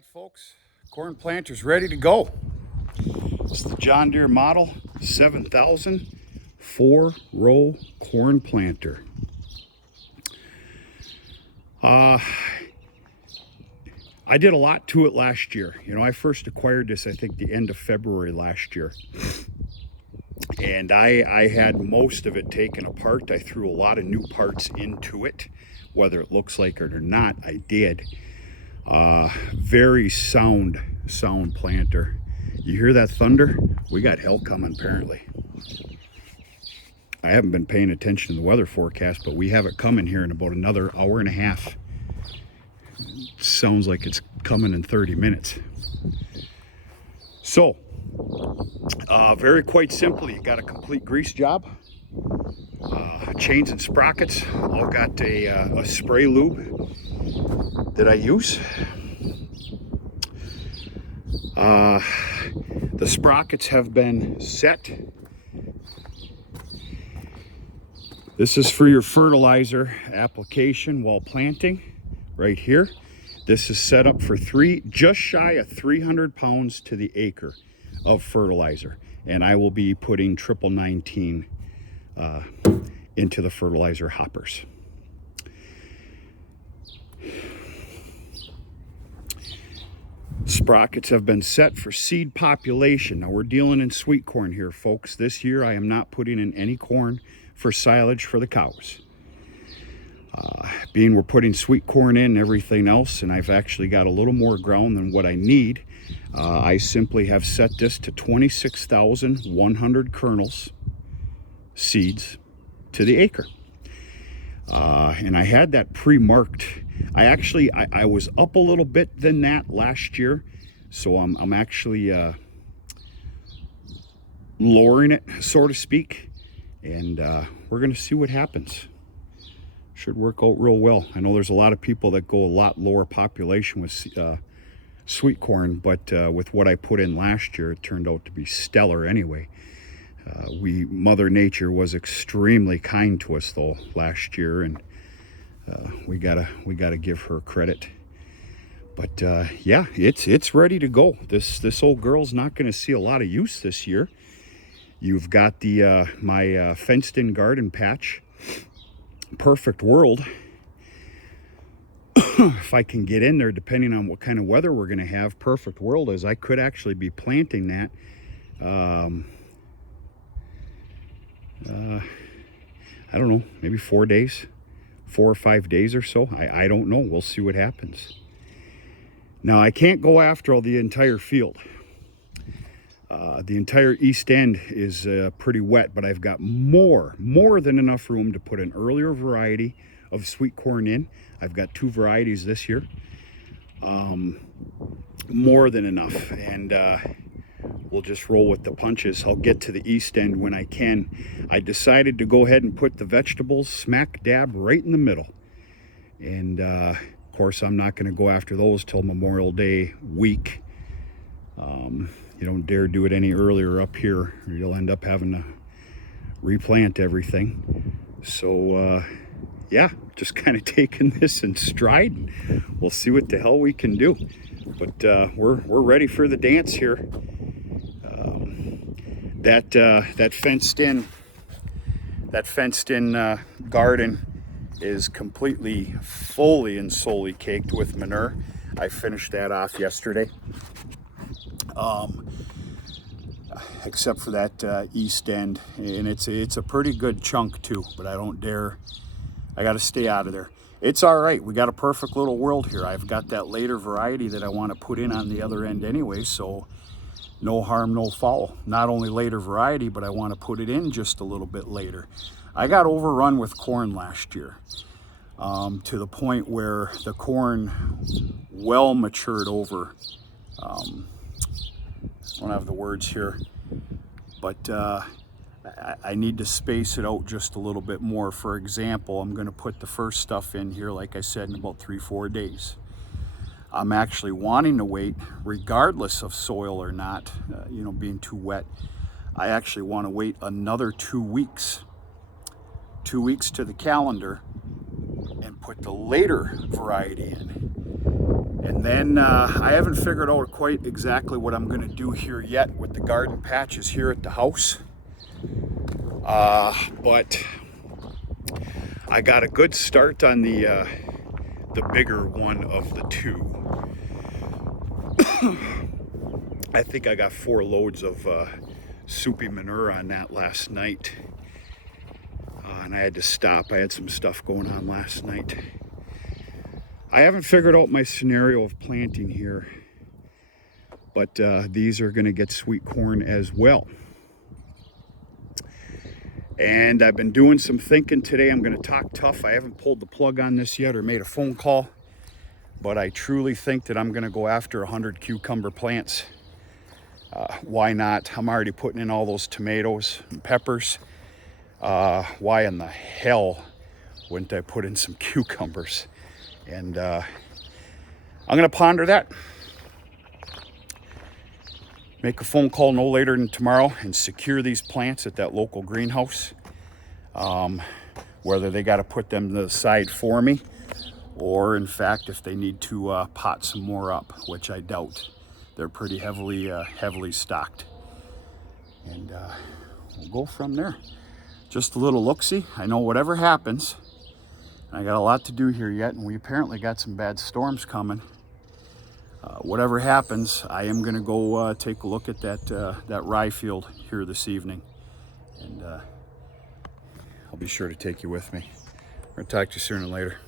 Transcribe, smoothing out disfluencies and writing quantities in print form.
right, folks, corn planter's ready to go. It's the John Deere model 7000 4-row corn planter. I did a lot to it last year. You know, I first acquired this, I think, the end of February last year. And I had most of it taken apart. I threw a lot of new parts into it. Whether it looks like it or not, I did. Very sound planter. You hear that thunder? We got hell coming, apparently. I haven't been paying attention to the weather forecast, but we have it coming here in about another hour and a half. It sounds like it's coming in 30 minutes. So, very quite simply, you got a complete grease job. Chains and sprockets all got a spray lube that I use. The sprockets have been set. This is for your fertilizer application while planting right here. This is set up for just shy of 300 pounds to the acre of fertilizer. And I will be putting 1919 into the fertilizer hoppers. Sprockets have been set for seed population. Now we're dealing in sweet corn here, folks. This year I am not putting in any corn for silage for the cows. Being we're putting sweet corn in and everything else, and I've actually got a little more ground than what I need, I simply have set this to 26,100 kernels, seeds, to the acre. And I had that pre-marked. I was up a little bit than that last year, so I'm actually lowering it, so to speak, and we're gonna see what happens. Should work out real well. I know there's a lot of people that go a lot lower population with sweet corn, but with what I put in last year, it turned out to be stellar anyway. Mother Nature was extremely kind to us though last year, and we gotta give her credit. But yeah, it's ready to go. This old girl's not going to see a lot of use this year. You've got the my fenced-in garden patch, Perfect World. If I can get in there, depending on what kind of weather we're going to have, Perfect World is I could actually be planting that. I don't know, maybe 4 days, 4 or 5 days or so. I don't know. We'll see what happens. Now, I can't go after all the entire field. The entire east end is pretty wet, but I've got more than enough room to put an earlier variety of sweet corn in. I've got 2 varieties this year. More than enough, and we'll just roll with the punches. I'll get to the east end when I can. I decided to go ahead and put the vegetables smack dab right in the middle. And of course, I'm not going to go after those till Memorial Day week. You don't dare do it any earlier up here, or you'll end up having to replant everything. So yeah, just kind of taking this in stride, and we'll see what the hell we can do. But we're ready for the dance here. That fenced in garden is completely, fully and solely caked with manure. I finished that off yesterday. Except for that east end, and it's a pretty good chunk too, but I don't dare. I got to stay out of there. It's all right. We got a perfect little world here. I've got that later variety that I want to put in on the other end anyway, so no harm, no foul. Not only later variety, but I want to put it in just a little bit later. I got overrun with corn last year, to the point where the corn well matured over. I don't have the words here, but I need to space it out just a little bit more. For example, I'm going to put the first stuff in here, like I said, in about 3-4 days. I'm actually wanting to wait, regardless of soil or not, you know, being too wet. I actually want to wait another 2 weeks. 2 weeks to the calendar, and put the later variety in. And then I haven't figured out quite exactly what I'm going to do here yet with the garden patches here at the house. But I got a good start on the bigger one of the two. I think I got 4 loads of soupy manure on that last night. And I had to stop. I had some stuff going on last night. I haven't figured out my scenario of planting here, but these are going to get sweet corn as well. And I've been doing some thinking today. I'm going to talk tough. I haven't pulled the plug on this yet or made a phone call, but I truly think that I'm going to go after 100 cucumber plants. Why not? I'm already putting in all those tomatoes and peppers. Why in the hell wouldn't I put in some cucumbers? And I'm going to ponder that. Make a phone call no later than tomorrow and secure these plants at that local greenhouse. Whether they got to put them to the side for me, or in fact, if they need to pot some more up, which I doubt. They're pretty heavily stocked. And we'll go from there. Just a little look-see. I know whatever happens, I got a lot to do here yet, and we apparently got some bad storms coming. Whatever happens, I am going to go take a look at that rye field here this evening, and I'll be sure to take you with me. I'll talk to you sooner than later.